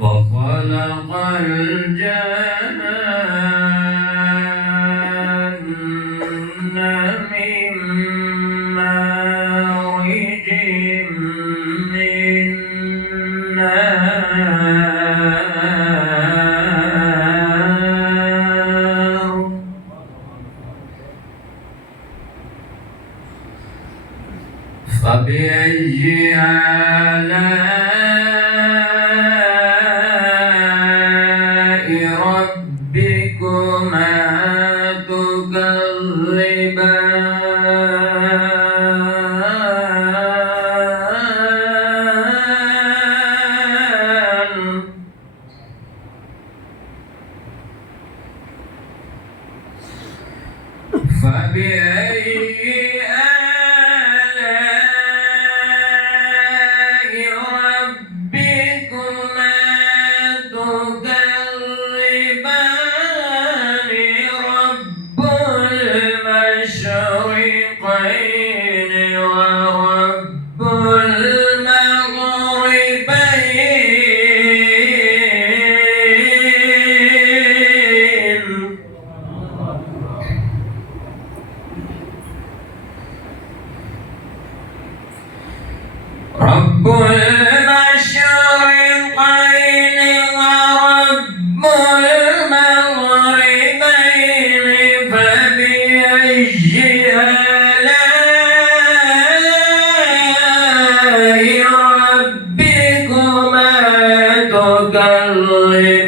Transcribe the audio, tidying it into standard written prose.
وخلق الجان من مارج من نار فبأي آلاء ربكما تكذبان فبأي آلاء ربكما تكذبان رب المشرقين ورب المغربين رب المشرقين ورب المغربين فبأي آلاء ربكما تكذبان